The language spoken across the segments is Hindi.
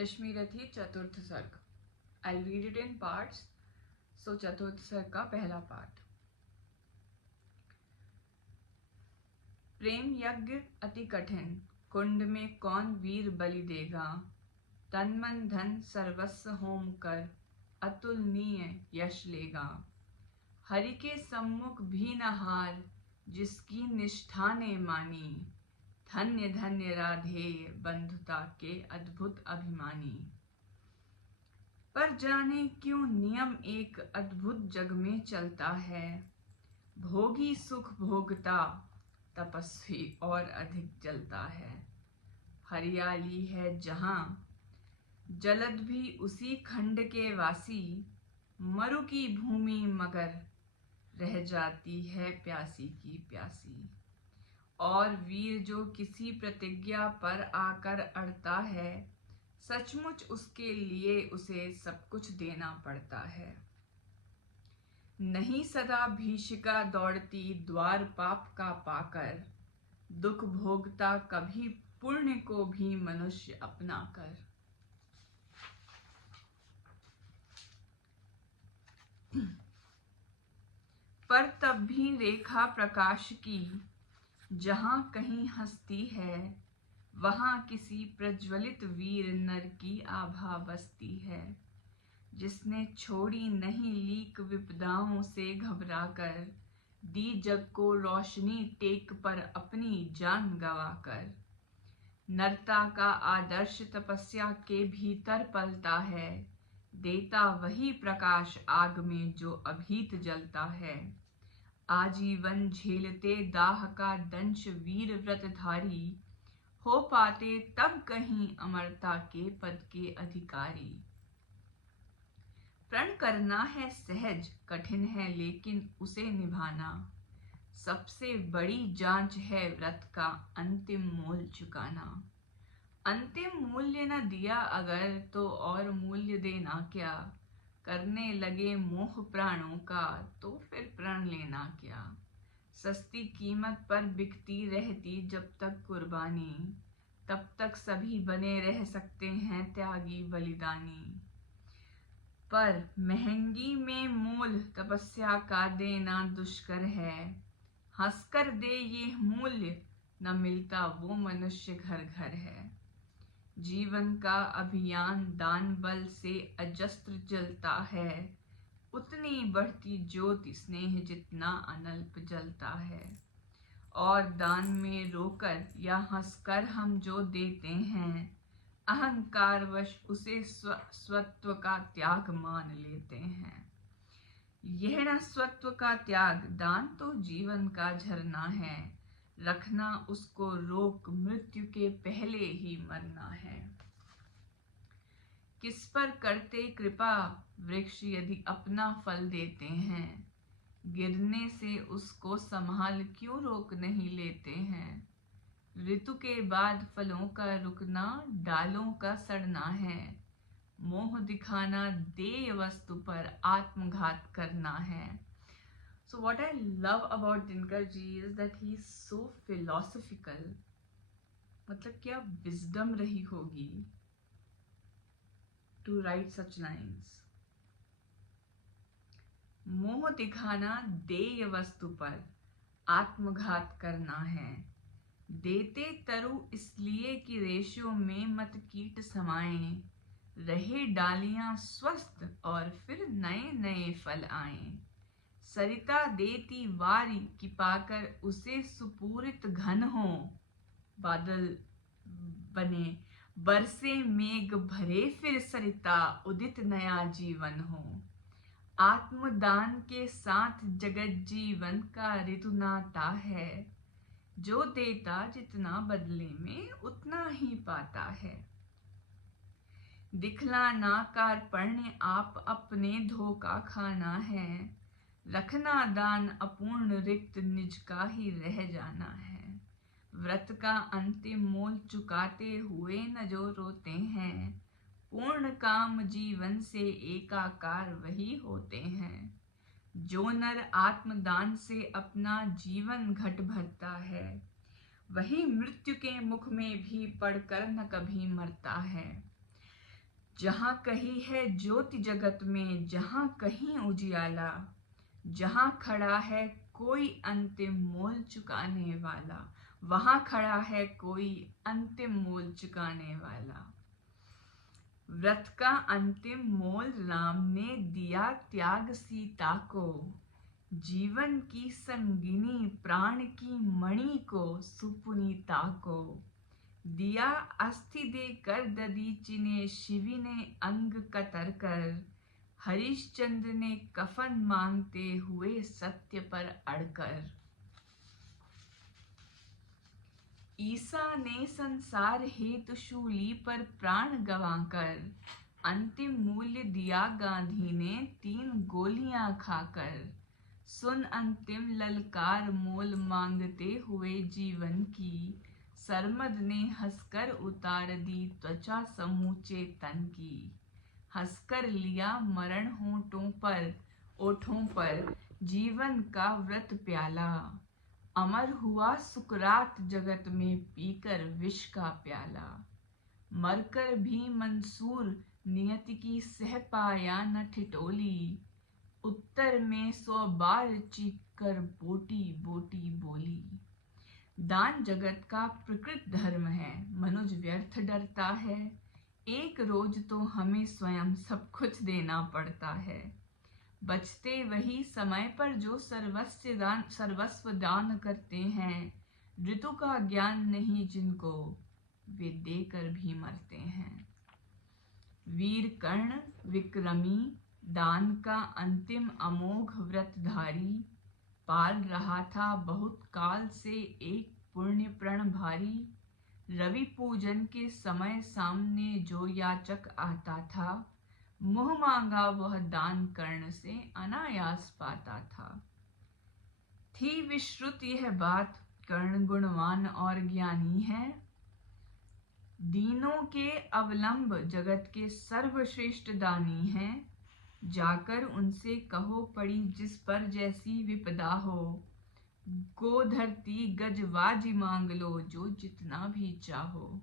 रश्मि रथी चतुर्थ सर्ग। I'll read it in parts. So चतुर्थ सर्ग का पहला पार्ट। प्रेम यज्ञ अति कठिन, कुंड में कौन वीर बलि देगा। तन मन धन सर्वस्व होम कर, अतुलनीय यश लेगा। हरि के सम्मुख भी न हार, जिसकी निष्ठा ने मानी। धन्य धन्य राधेय बंधुता के अद्भुत अभिमानी। पर जाने क्यों नियम एक अद्भुत जग में चलता है। भोगी सुख भोगता, तपस्वी और अधिक जलता है। हरियाली है जहां, जलद भी उसी खंड के वासी। मरु की भूमि मगर, रह जाती है प्यासी की प्यासी। और वीर जो किसी प्रतिज्ञा पर आकर अड़ता है, सचमुच उसके लिए उसे सब कुछ देना पड़ता है। नहीं सदा भीषिका दौड़ती द्वार पाप का पाकर। दुख भोगता कभी पुण्य को भी मनुष्य अपना कर। पर तब भी रेखा प्रकाश की, जहां कहीं हस्ती है, वहां किसी प्रज्वलित वीर नर की आभा बसती है। जिसने छोड़ी नहीं लीक विपदाओं से घबराकर, दी जग को रोशनी टेक पर अपनी जान गवाकर। नरता का आदर्श तपस्या के भीतर पलता है, देता वही प्रकाश आग में जो अभीत जलता है। आजीवन झेलते दाह का दंश वीर व्रतधारी, हो पाते तब कहीं अमरता के पद के अधिकारी। प्रण करना है सहज, कठिन है लेकिन उसे निभाना। सबसे बड़ी जांच है व्रत का अंतिम मोल चुकाना। अंतिम मूल्य न दिया अगर, तो और मूल्य देना क्या। करने लगे मोह प्राणों का, तो फिर प्रण लेना क्या। सस्ती कीमत पर बिकती रहती जब तक कुर्बानी, तब तक सभी बने रह सकते हैं त्यागी बलिदानी। पर महंगी में मोल तपस्या का देना दुष्कर है। हंसकर दे ये मूल्य, न मिलता वो मनुष्य घर घर है। जीवन का अभियान दान बल से अजस्त्र जलता है। उतनी बढ़ती ज्योति स्नेह जितना अनल्प जलता है। और दान में रोकर या हंसकर हम जो देते हैं, अहंकारवश उसे स्वत्व का त्याग मान लेते हैं। यह न स्वत्व का त्याग, दान तो जीवन का झरना है। रखना उसको रोक, मृत्यु के पहले ही मरना है। किस पर करते कृपा, वृक्ष यदि अपना फल देते हैं। गिरने से उसको संभाल क्यों रोक नहीं लेते हैं। ऋतु के बाद फलों का रुकना, डालों का सड़ना है। मोह दिखाना देय वस्तु पर आत्मघात करना है। So what I love about Dinkar ji is that he is so philosophical. मतलब क्या wisdom रही होगी to write such lines. मोह दिखाना देय वस्तु पर आत्मघात करना है। देते तरु इसलिए कि रेशों में मत कीट समाएं। रहे डालियां स्वस्थ और फिर नए नए फल आएं। सरिता देती वारी कि पाकर उसे सुपूरित घन हो। बादल बने बरसे मेघ भरे फिर सरिता, उदित नया जीवन हो। आत्मदान के साथ जगत जीवन का ऋतु नाता है। जो देता जितना बदले में उतना ही पाता है। दिखलाना कार्पण्य आप अपने धोखा खाना है। रखना दान अपूर्ण रिक्त निज का ही रह जाना है। व्रत का अंतिम मोल चुकाते हुए न जो रोते हैं। पूर्ण काम जीवन से एकाकार वही होते हैं। जो नर आत्मदान से अपना जीवन घट भरता है, वही मृत्यु के मुख में भी पड़कर न कभी मरता है। जहाँ कहीं है ज्योति जगत में, जहाँ कहीं उजियाला, जहाँ खड़ा है कोई अंतिम मोल चुकाने वाला, वहाँ खड़ा है कोई अंतिम मोल चुकाने वाला। व्रत का अंतिम मोल राम ने दिया त्याग सीता को, जीवन की संगिनी प्राण की मणि को सुपुनीता को। दिया अस्थि देकर दधीचि ने, शिवी ने अंग कतर कर, हरिश्चंद्र ने कफन मांगते हुए सत्य पर अड़कर। ईसा ने संसार हेतु शूली पर प्राण गंवाकर, अंतिम मूल्य दिया गांधी ने 3 गोलियां खाकर। सुन अंतिम ललकार मोल मांगते हुए जीवन की, सरमद ने हंसकर उतार दी त्वचा समूचे तन की। हंसकर लिया मरण ओठों पर जीवन का व्रत प्याला, अमर हुआ सुकरात जगत में पीकर विष का प्याला। मरकर भी मंसूर नियति की सह पाया न ठिठोली, उत्तर में 100 बार चीख कर बोटी बोटी बोली। दान जगत का प्रकृत धर्म है, मनुज व्यर्थ डरता है, एक रोज तो हमें स्वयं सब कुछ देना पड़ता है। बचते वही समय पर जो सर्वस्व दान करते हैं, ऋतु का ज्ञान नहीं जिनको, वे देकर भी मरते हैं। वीर कर्ण विक्रमी दान का अंतिम अमोघ व्रतधारी, पाल रहा था बहुत काल से एक पुण्य प्रण भारी। रवि पूजन के समय सामने जो याचक आता था, मुँह मांगा वह दान कर्ण से अनायास पाता था। थी विश्रुत यह बात, कर्ण गुणवान और ज्ञानी है, दीनों के अवलंब जगत के सर्वश्रेष्ठ दानी हैं। जाकर उनसे कहो पड़ी जिस पर जैसी विपदा हो, गो धरती गजवाजी मांग लो जो जितना भी चाहो।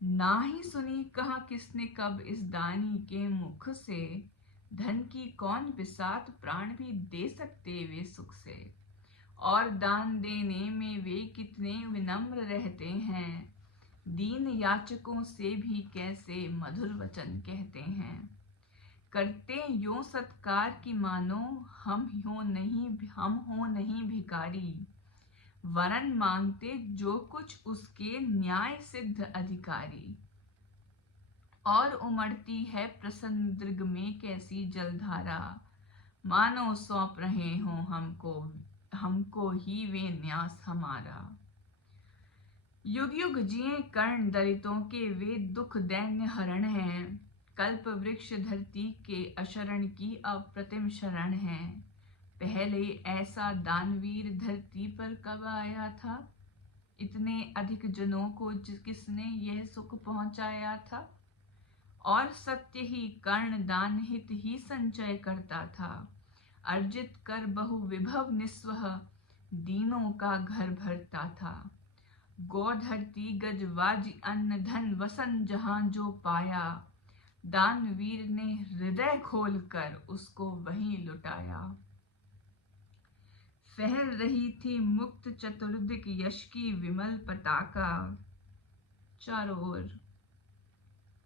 ना ही सुनी कहा किसने कब इस दानी के मुख से, धन की कौन बिसात प्राण भी दे सकते वे सुख से। और दान देने में वे कितने विनम्र रहते हैं, दीन याचकों से भी कैसे मधुर वचन कहते हैं। करते यों सत्कार की मानो हम हो नहीं भिखारी, वरन मांगते जो कुछ उसके न्याय सिद्ध अधिकारी। और उमड़ती है प्रसन्न दृग में कैसी जलधारा, मानो सौंप रहे हो हमको ही वे न्यास हमारा। युग युग जिए कर्ण दलितों के वे दुख दैन्य हरण हैं, कल्प वृक्ष धरती के अशरण की अप्रतिम शरण है। पहले ऐसा दानवीर धरती पर कब आया था, इतने अधिक जनों को किसने यह सुख पहुंचाया था। और सत्य ही कर्ण दान हित ही संचय करता था, अर्जित कर बहु विभव निस्वह दीनों का घर भरता था। गो धरती गजवाजी अन्न धन वसन जहां जो पाया, दानवीर ने हृदय खोल कर उसको वहीं लुटाया। फहल रही थी मुक्त चतुर्दिक यश की विमल पताका, चारों ओर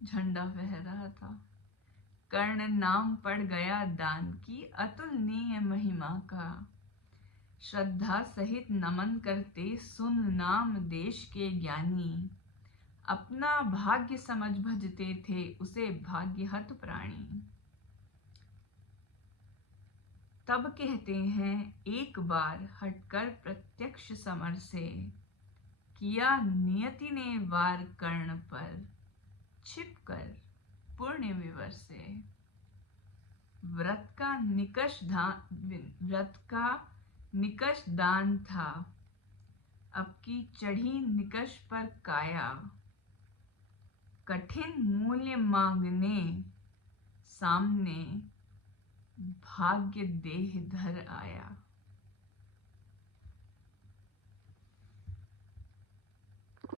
झंडा फहर रहा था। कर्ण नाम पड़ गया दान की अतुलनीय महिमा का, श्रद्धा सहित नमन करते सुन नाम देश के ज्ञानी। अपना भाग्य समझ भजते थे उसे भाग्यहत प्राणी। तब कहते हैं एक बार हटकर प्रत्यक्ष समर से, किया नियति ने वार कर्ण पर, छिपकर पुण्य विवर से। व्रत का निकष दान था, अब की चढ़ी निकष पर काया। कठिन मूल्य मांगने सामने भाग्य देह धर आया।